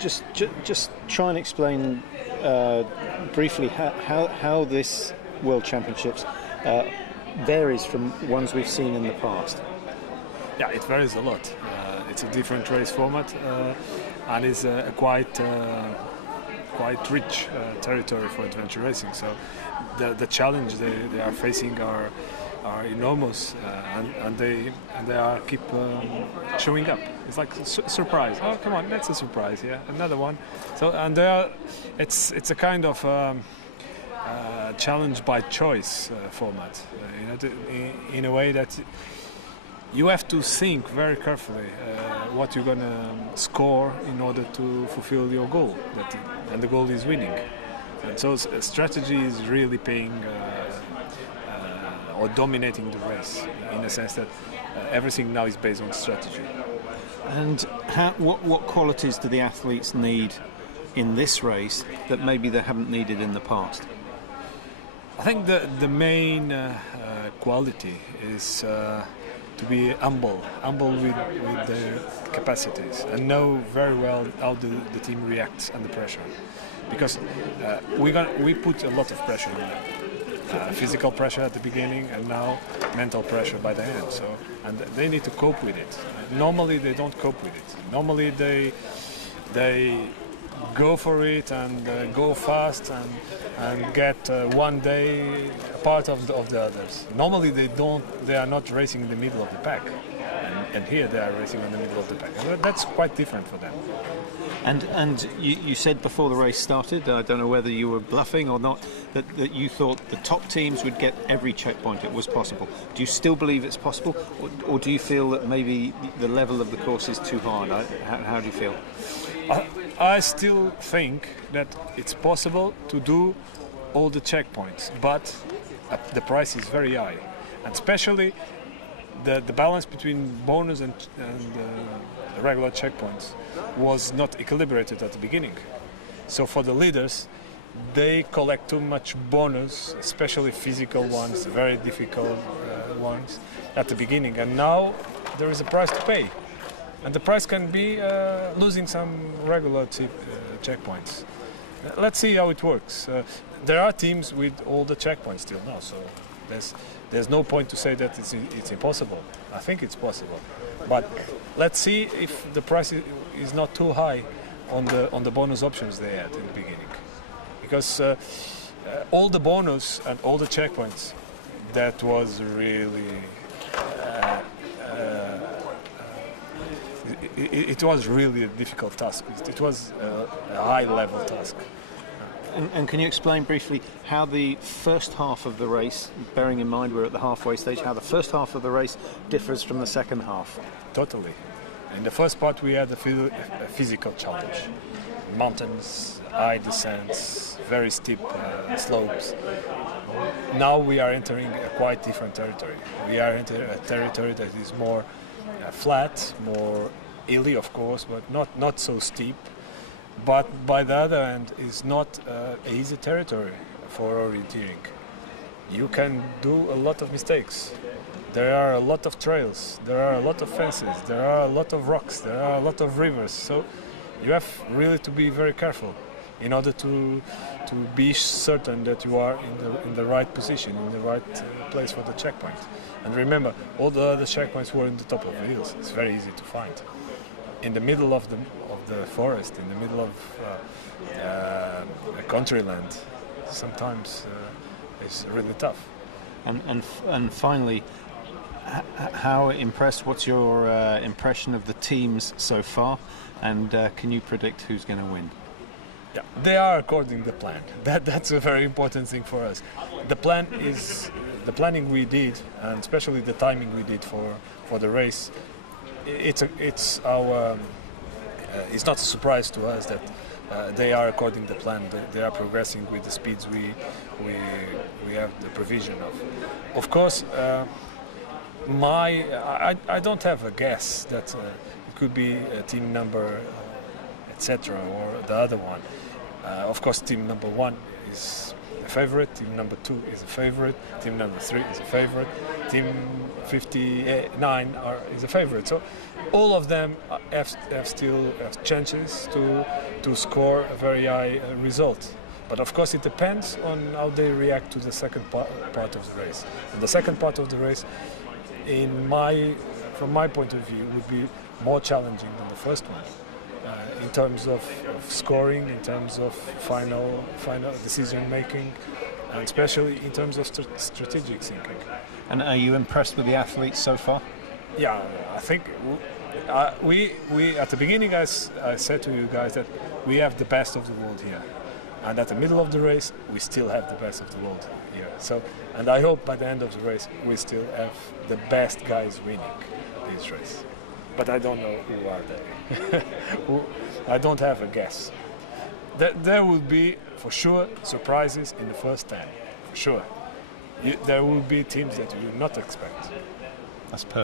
just try and explain briefly how this World Championships varies from ones we've seen in the past. Yeah, it varies a lot. It's a different race format, and it's a quite rich territory for adventure racing. So the challenge they are facing are enormous, and they are keep showing up. It's like surprise. Oh, come on, that's a surprise. Yeah, another one. So and it's a kind of challenge by choice format. In a way that you have to think very carefully what you're gonna score in order to fulfill your goal. And the goal is winning. And so strategy is really paying or dominating the race in a sense that everything now is based on strategy. And what qualities do the athletes need in this race that maybe they haven't needed in the past? I think the main quality is to be humble with their capacities and know very well how the team reacts under pressure. Because we put a lot of pressure on them. Physical pressure at the beginning and now mental pressure by the end. So, and they need to cope with it. Normally they don't cope with it. Normally they go for it and go fast and get one day part of the others. Normally they are not racing in the middle of the pack, and here they are racing in the middle of the pack. And that's quite different for them. And you said before the race started, I don't know whether you were bluffing or not, that you thought the top teams would get every checkpoint. It was possible. Do you still believe it's possible, or do you feel that maybe the level of the course is too hard? How do you feel? I still think that it's possible to do all the checkpoints, but the price is very high, and especially the balance between bonus and the regular checkpoints was not equilibrated at the beginning. So for the leaders, they collect too much bonus, especially physical ones, very difficult ones at the beginning, and now there is a price to pay. And the price can be losing some regular checkpoints. Let's see how it works. There are teams with all the checkpoints still now, so there's no point to say that it's impossible. I think it's possible, but let's see if the price is not too high on the bonus options they had in the beginning, because all the bonus and all the checkpoints, that was really. It was really a difficult task. It was a high-level task. And can you explain briefly how the first half of the race, bearing in mind we're at the halfway stage, how the first half of the race differs from the second half? Totally. In the first part we had a physical challenge. Mountains, high descents, very steep slopes. Now we are entering a quite different territory. We are entering a territory that is more flat, more hilly, of course, but not so steep. But by the other end, is not an easy territory for orienteering. You can do a lot of mistakes. There are a lot of trails, there are a lot of fences, there are a lot of rocks, there are a lot of rivers. So you have really to be very careful in order to be certain that you are in the right position, in the right place for the checkpoint. And remember, all the other checkpoints were in the top of the hills. It's very easy to find. In the middle of the forest, in the middle of a country land, sometimes it's really tough. And finally, how impressed? What's your impression of the teams so far? And can you predict who's going to win? Yeah, they are according to the plan. That's a very important thing for us. The plan is the planning we did, and especially the timing we did for the race. It's not a surprise to us that they are according to the plan. They are progressing with the speeds we have the provision of. Of course, I don't have a guess that it could be team number etc. or the other one. Of course, team number 1 is a favorite, team number 2 is a favorite, team number 3 is a favorite, team 59 is a favorite. So all of them still have chances to score a very high result. But of course it depends on how they react to the second part of the race. And the second part of the race, from my point of view, would be more challenging than the first one. In terms of scoring, in terms of final decision making, and especially in terms of strategic thinking. And are you impressed with the athletes so far? Yeah, I think we at the beginning I said to you guys that we have the best of the world here, and at the middle of the race we still have the best of the world here. So, and I hope by the end of the race we still have the best guys winning this race. But I don't know who are they. I don't have a guess. There will be, for sure, surprises in the first 10. For sure. There will be teams that you will not expect. That's perfect.